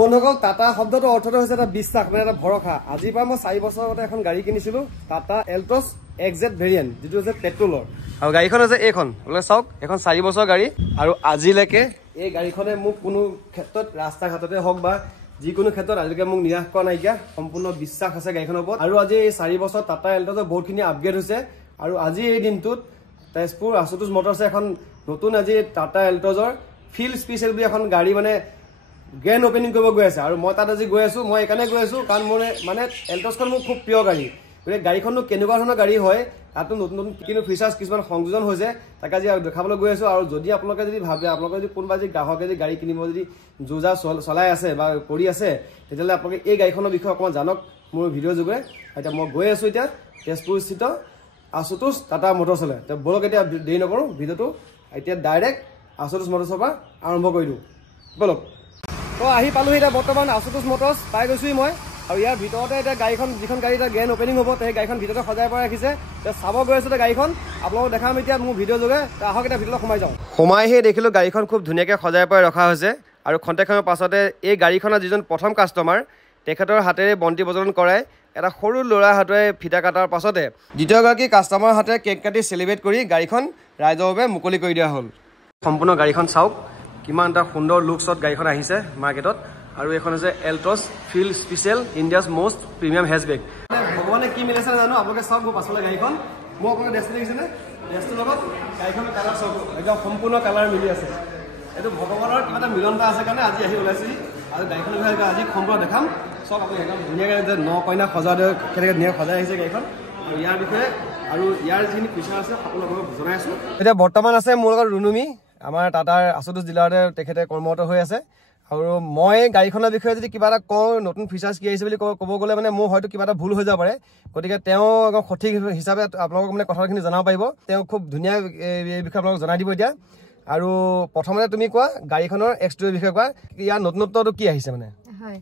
বন্ধুসকল টাটা শব্দটো অৰ্থটো হৈছে এটা বিশ্বাস মানে এটা ভৰসা। আজিৰ পৰা মই 4 বছৰ আগতে এখন গাড়ী কিনিছিলো টাটা এল্টছ এক্সজেড ভেৰিয়েণ্ট, যিটো হৈছে পেট্ৰলৰ। আৰু গাড়ীখন হৈছে এইখন, আপোনালোকে চাওক, এখন 4 বছৰ গাড়ী। আৰু আজিলৈকে এই গাড়ীখনে মোক কোনো ক্ষেত্ৰত ৰাস্তা ঘাটতে হওক বা যিকোনো ক্ষেত্ৰত আজিলৈকে মোক নিৰাশ কৰা নাইকিয়া। সম্পূৰ্ণ বিশ্বাস আছে গাড়ীখনৰ ওপৰত। আৰু আজি এই 4 বছৰ টাটা এল্টছৰ বহুতখিনি আপগ্ৰেড হৈছে। আৰু আজি এই দিনটোত তেজপুৰ আশুতোষ মটৰ্ছে এখন নতুন আজি টাটা এল্টছৰ ফিল্ড স্পেচিয়েল বুলি এখন গাড়ী মানে গ্ৰেণ্ড অপেনিং কৰিব গৈ আছে। আৰু মই তাত আজি গৈ আছো, মই এইকাৰণে গৈ আছো কাৰণ মোৰ মানে এল্টছখন মোৰ খুব প্ৰিয় গাড়ী। গতিকে গাড়ীখননো কেনেকুৱা ধৰণৰ গাড়ী হয়, তাতো নতুন নতুন কিন্তু ফিচাৰ্ছ কিছুমান সংযোজন হৈছে, তাকে আজি দেখাবলৈ গৈ আছো। আৰু যদি আপোনালোকে যদি ভাবে, আপোনালোকে যদি কোনোবা যদি গ্ৰাহকে যদি গাড়ী কিনিব যদি যোজা চলাই আছে বা কৰি আছে, তেতিয়াহ'লে আপোনালোকে এই গাড়ীখনৰ বিষয়ে অকণমান জানক মোৰ ভিডিঅ' যোগে। এতিয়া মই গৈ আছো এতিয়া তেজপুৰস্থিত আশুতোষ টাটা মটৰ্ছলৈ। এতিয়া বলক এতিয়া দেৰি নকৰোঁ, ভিডিঅ'টো এতিয়া ডাইৰেক্ট আশুতোষ মটৰ্ছৰ পৰা আৰম্ভ কৰি দিওঁ, বলক। তো আহি পালোহি এতিয়া বৰ্তমান আশুতোষ মটৰ্ছ পাই গৈছোহি মই। আৰু ইয়াৰ ভিতৰতে এতিয়া গাড়ীখন, যিখন গাড়ী এতিয়া গ্ৰেণ্ড অপেনিং হ'ব, সেই গাড়ীখন ভিতৰতে সজাই পৰাই ৰাখিছে। এতিয়া চাব গৈ আছোঁ গাড়ীখন, আপোনালোকক দেখাম এতিয়া মোৰ ভিডিঅ' যোগে। আহক এতিয়া ভিতৰলৈ সোমাই যাওঁ। সোমাইহে দেখিলোঁ গাড়ীখন খুব ধুনীয়াকৈ সজাই পৰাই ৰখা হৈছে। আৰু খন্তেকখনৰ পাছতে এই গাড়ীখনৰ যিজন প্ৰথম কাষ্টমাৰ, তেখেতৰ হাতেৰে বন্তি প্ৰজ্বলন কৰাই এটা সৰু ল'ৰাৰ হাতেৰে ফিটা কাটাৰ পাছতে দ্বিতীয়গৰাকী কাষ্টমাৰৰ হাতেৰে কেক কাটি চেলিব্ৰেট কৰি গাড়ীখন ৰাইজৰ বাবে মুকলি কৰি দিয়া হ'ল। সম্পূৰ্ণ গাড়ীখন চাওক, কিমান এটা সুন্দৰ লুকছত গাড়ীখন আহিছে মাৰ্কেটত। আৰু এইখন হৈছে Altroz field special India's most premium hatchback. ভগৱানে কি মিলাইছে নাজানো, আপোনালোকে চাওক মোৰ পাছলৈ গাড়ীখন। মই আপোনালোকে ড্ৰেছটো দেখিছেনে, ড্ৰেছটোৰ লগত গাড়ীখনৰ কালাৰ চাওক, একদম সম্পূৰ্ণ কালাৰ মিলি আছে। এইটো ভগৱানৰ কিবা এটা মিলনতা আছে কাৰণে আজি আহি ওলাইছোহি। আৰু গাড়ীখনৰ বিষয়ে আজি সম্পূৰ্ণ দেখাম। চাওক আপুনি একদম ধুনীয়াকৈ যে ন কইনা সজা দৰে কেনেকৈ ধুনীয়াকৈ সজাই আহিছে গাড়ীখন। আৰু ইয়াৰ বিষয়ে আৰু ইয়াৰ যিখিনি ফিচাৰ আছে আপোনালোকক জনাই আছোঁ। এতিয়া বৰ্তমান আছে মোৰ লগত ৰুনুমি, আমাৰ টাটাৰ আশুতোষ ডিলাৰতে তেখেতে কৰ্মৰত হৈ আছে। আৰু মই গাড়ীখনৰ বিষয়ে যদি কিবা এটা কওঁ, নতুন ফিচাৰ্ছ কি আহিছে বুলি ক'ব গ'লে মানে মোৰ হয়তো কিবা এটা ভুল হৈ যাব পাৰে। গতিকে তেওঁ একদম সঠিক হিচাপে আপোনালোকক মানে কথাখিনি জনাব পাৰিব। তেওঁ খুব ধুনীয়া এই বিষয়ে আপোনালোকক জনাই দিব এতিয়া। আৰু প্ৰথমতে তুমি কোৱা গাড়ীখনৰ এক্সটেৰিয়ৰ বিষয়ে কোৱা, ইয়াৰ নতুনত্বটো কি আহিছে মানে? হয়,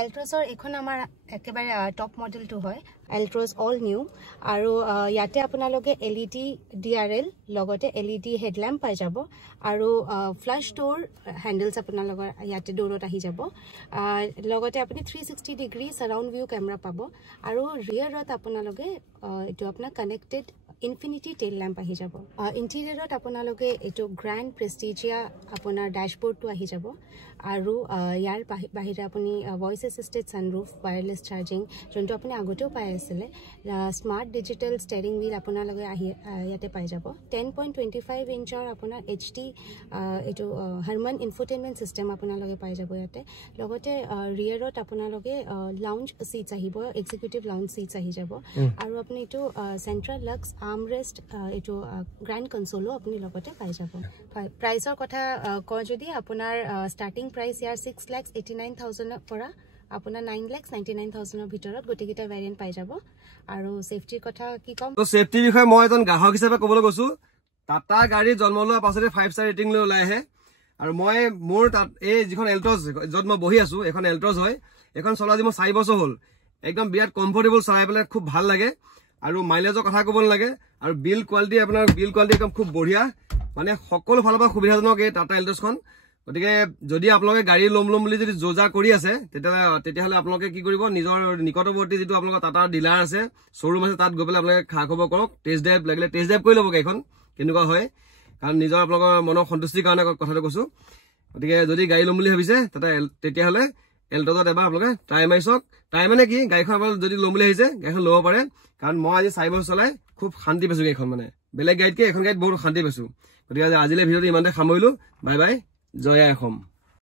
এল্ট্ৰছৰ এইখন আমাৰ একেবাৰে টপ মডেলটো হয়, এল্ট্ৰছ অল নিউ। আৰু ইয়াতে আপোনালোকে LED DRL লগতে LED হেডলেম্প পাই যাব। আৰু ফ্লাছ ডোৰ হেণ্ডেলছ আপোনালোকৰ ইয়াতে ডোৰত আহি যাব। লগতে আপুনি 360 ডিগ্ৰী ছাৰাউণ্ড ভিউ কেমেৰা পাব। আৰু ৰিয়াৰত আপোনালোকে এইটো আপোনাৰ কানেক্টেড ইনফিনিটি টেইল লেম্প আহি যাব। ইণ্টেৰিয়ৰত আপোনালোকে এইটো গ্ৰেণ্ড প্ৰেষ্টিজিয়া আপোনাৰ ডেশ্ববৰ্ডটো আহি যাব। আৰু ইয়াৰ বাহিৰে আপুনি voice assisted sunroof, wireless charging, যোনটো আপুনি আগতেও পাই আছিলে, স্মাৰ্ট ডিজিটেল ষ্টেৰিং হুইল আপোনালোকে ইয়াতে পাই যাব। 10.25 ইঞ্চৰ আপোনাৰ HD এইটো হাৰমান ইনফোটেইনমেণ্ট ছিষ্টেম আপোনালোকে পাই যাব ইয়াতে। লগতে ৰিয়াৰত আপোনালোকে লাউঞ্জ ছিটছ আহিব, এক্সিকিউটিভ লাউঞ্জ ছিটছ আহি যাব। আৰু আপুনি এইটো চেণ্ট্ৰেল লাক্স আৰ্মৰেষ্ট এইটো গ্ৰেণ্ড কনচলো আপুনি লগতে পাই যাব। প্ৰাইচৰ কথা কওঁ যদি আপোনাৰ ষ্টাৰ্টিং প্ৰাইচ ইয়াৰ 6,89,000 পৰা আপোনাৰ 9,99,000 ভিতৰত গোটেইকেইটা ভেৰিয়েণ্ট পাই যাব। আৰু ছেফটিৰ কথা কি ক'ম, তো ছেফটিৰ বিষয়ে মই এজন গ্ৰাহক হিচাপে ক'বলৈ গৈছোঁ। টাটা গাড়ী জন্ম লোৱাৰ পাছতে 5 ষ্টাৰ ৰেটিং লৈ ওলাই আহে। আৰু মই মোৰ তাত এই যিখন এল্টছ য'ত মই বহি আছোঁ, এখন এল্টছ হয়। এইখন চলোৱা আজি মোৰ 4 বছৰ হ'ল। একদম বিৰাট কমফৰ্টেবল, চলাই পেলাই খুব ভাল লাগে। আৰু মাইলেজৰ কথা ক'ব নালাগে। আৰু বিল কোৱালিটি একদম খুব বঢ়িয়া, মানে সকলো ফালৰ পৰা সুবিধাজনক এই টাটা এল্টছখন। গতিকে যদি আপোনালোকে গাড়ী ল'ম বুলি যদি যোজা কৰি আছে, তেতিয়াহ'লে আপোনালোকে কি কৰিব, নিজৰ নিকটৱৰ্তী যিটো আপোনালোকৰ টাটা ডিলাৰ আছে, শ্ব'ৰুম আছে, তাত গৈ পেলাই আপোনালোকে খা খবৰ কৰক। টেষ্ট ড্ৰাইভ লাগিলে টেষ্ট ড্ৰাইভ কৰি ল'ব গাড়ীখন কেনেকুৱা হয়, কাৰণ নিজৰ আপোনালোকৰ মনৰ সন্তুষ্টিৰ কাৰণে কথাটো কৈছোঁ। গতিকে যদি গাড়ী ল'ম বুলি ভাবিছে তেতিয়াহ'লে এল্টছত এবাৰ আপোনালোকে ট্ৰাই মাৰি চাওক। ট্ৰাই মানে কি, গাড়ীখন আপোনালোকে যদি ল'ম বুলি ভাবিছে গাড়ীখন ল'ব পাৰে। কাৰণ মই আজি 4 বছৰ চলাই খুব শান্তি পাইছোঁ গাড়ীখন, মানে বেলেগ গাড়ীতকৈ এখন গাড়ীত বহুত শান্তি পাইছোঁ। গতিকে আজিলৈ ভিডিঅ'টো ইমানতে সামৰিলোঁ। বাই বাই, জয় আই অসম।